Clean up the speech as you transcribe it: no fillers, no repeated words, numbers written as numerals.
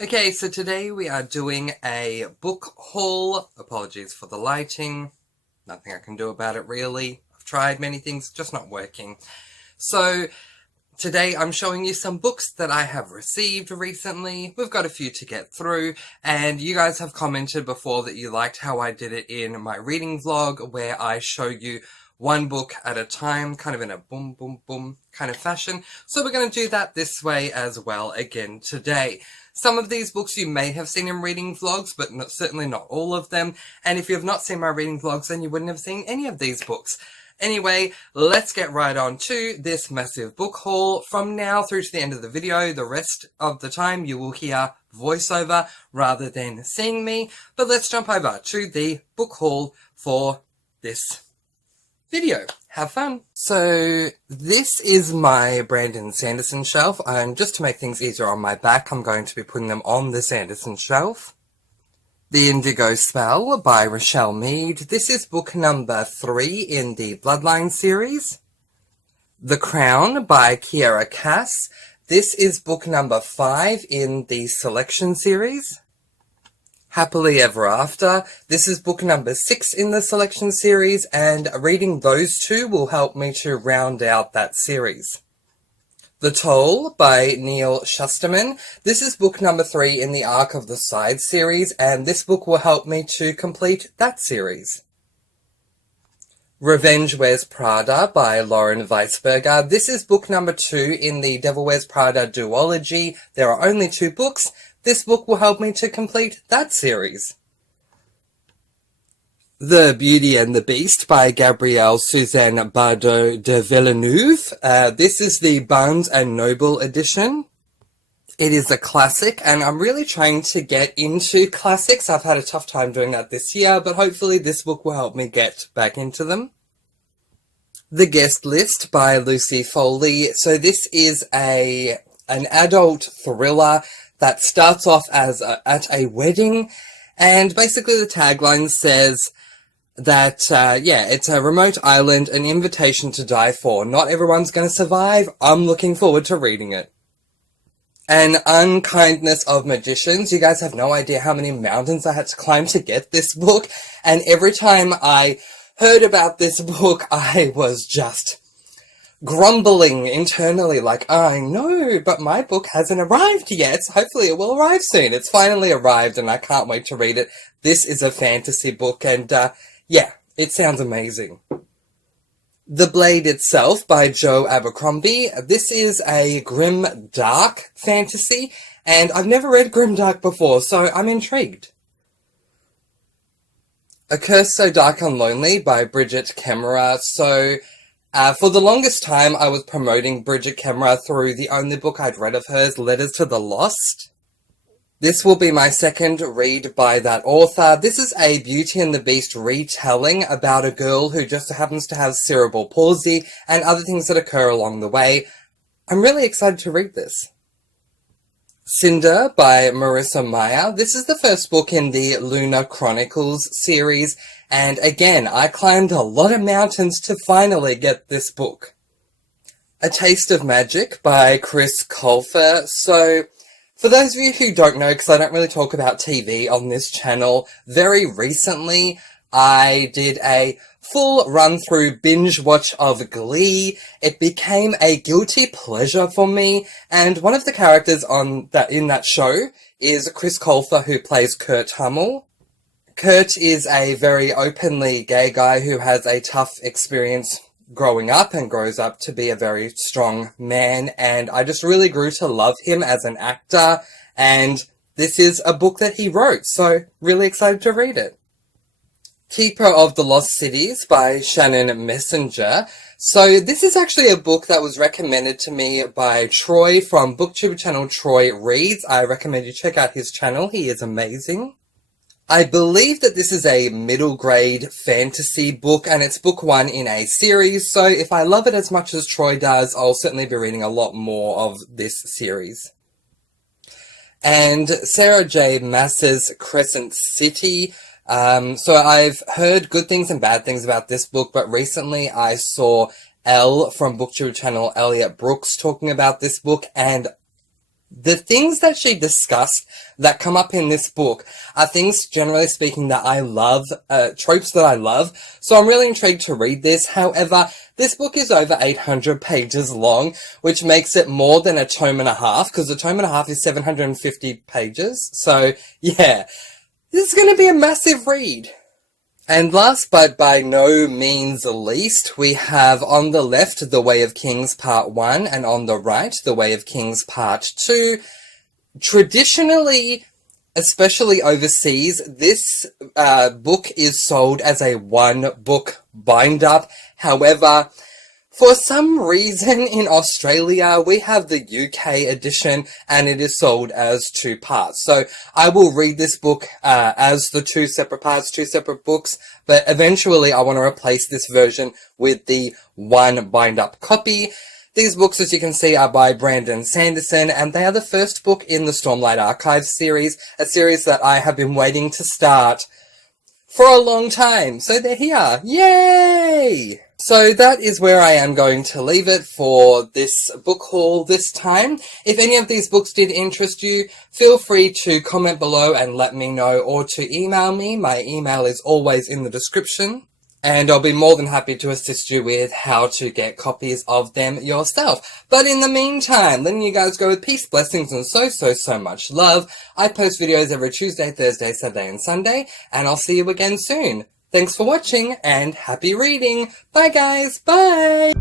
Okay, so today we are doing a book haul. Apologies for the lighting. Nothing I can do about it, really. I've tried many things, just not working. So today I'm showing you some books that I have received recently. We've got a few to get through, and you guys have commented before that you liked how I did it in my reading vlog, where I show you one book at a time, kind of in a boom, boom, boom kind of fashion. So we're going to do that this way as well again today. Some of these books you may have seen in reading vlogs, but certainly not all of them. And if you have not seen my reading vlogs, then you wouldn't have seen any of these books. Anyway, let's get right on to this massive book haul. From now through to the end of the video, the rest of the time you will hear voiceover rather than seeing me. But let's jump over to the book haul for this video. Have fun. So this is my Brandon Sanderson shelf, and just to make things easier on my back, I'm going to be putting them on the Sanderson shelf. The Indigo Spell by Rochelle Mead. This is book number 3 in the Bloodline series. The Crown by Kiera Cass. This is book number 5 in the Selection series. Happily Ever After. This is book number 6 in the Selection series, and reading those two will help me to round out that series. The Toll by Neil Shusterman. This is book number 3 in the Arc of the Side series, and this book will help me to complete that series. Revenge Wears Prada by Lauren Weisberger. This is book number 2 in the Devil Wears Prada duology. There are only 2 books. This book will help me to complete that series. The Beauty and the Beast by Gabrielle Suzanne Bardot de Villeneuve. This is the Barnes & Noble edition. It is a classic, and I'm really trying to get into classics. I've had a tough time doing that this year, but hopefully this book will help me get back into them. The Guest List by Lucy Foley. So this is an adult thriller that starts off as at a wedding, and basically the tagline says that, it's a remote island, an invitation to die for. Not everyone's going to survive. I'm looking forward to reading it. An Unkindness of Magicians. You guys have no idea how many mountains I had to climb to get this book, and every time I heard about this book, I was just grumbling internally, like, I know, but my book hasn't arrived yet. Hopefully it will arrive soon. It's finally arrived, and I can't wait to read it. This is a fantasy book, and it sounds amazing. The Blade Itself by Joe Abercrombie. This is a grim, dark fantasy, and I've never read grim dark before, so I'm intrigued. A Curse So Dark and Lonely by Bridget Kemmerer. So, for the longest time, I was promoting Bridget Kemmerer through the only book I'd read of hers, Letters to the Lost. This will be my second read by that author. This is a Beauty and the Beast retelling about a girl who just happens to have cerebral palsy and other things that occur along the way. I'm really excited to read this. Cinder by Marissa Meyer. This is the first book in the Lunar Chronicles series, and again, I climbed a lot of mountains to finally get this book. A Taste of Magic by Chris Colfer. So, for those of you who don't know, because I don't really talk about TV on this channel, very recently I did a full run-through binge watch of Glee. It became a guilty pleasure for me, and one of the characters in that show is Chris Colfer, who plays Kurt Hummel. Kurt is a very openly gay guy who has a tough experience growing up and grows up to be a very strong man, and I just really grew to love him as an actor, and this is a book that he wrote, so really excited to read it. Keeper of the Lost Cities by Shannon Messenger. So this is actually a book that was recommended to me by Troy from BookTuber channel Troy Reads. I recommend you check out his channel. He is amazing. I believe that this is a middle grade fantasy book, and it's book 1 in a series, so if I love it as much as Troy does, I'll certainly be reading a lot more of this series. And Sarah J. Maas's Crescent City. So I've heard good things and bad things about this book, but recently I saw Elle from BookTuber channel Elliot Brooks talking about this book, and The things that she discussed that come up in this book are things, generally speaking, that I love, tropes that I love, so I'm really intrigued to read this. However, this book is over 800 pages long, which makes it more than a tome and a half, because a tome and a half is 750 pages, so yeah, this is going to be a massive read. And last but by no means least, we have on the left The Way of Kings Part 1 and on the right The Way of Kings Part 2. Traditionally, especially overseas, this book is sold as a one-book bind-up. However, for some reason in Australia, we have the UK edition and it is sold as 2 parts. So I will read this book as the 2 separate parts, 2 separate books, but eventually I want to replace this version with the one bind-up copy. These books, as you can see, are by Brandon Sanderson, and they are the first book in the Stormlight Archives series, a series that I have been waiting to start for a long time. So they're here. Yay! So that is where I am going to leave it for this book haul this time. If any of these books did interest you, feel free to comment below and let me know, or to email me. My email is always in the description. And I'll be more than happy to assist you with how to get copies of them yourself. But in the meantime, letting you guys go with peace, blessings, and so much love. I post videos every Tuesday, Thursday, Saturday, and Sunday, and I'll see you again soon. Thanks for watching, and happy reading! Bye guys, bye!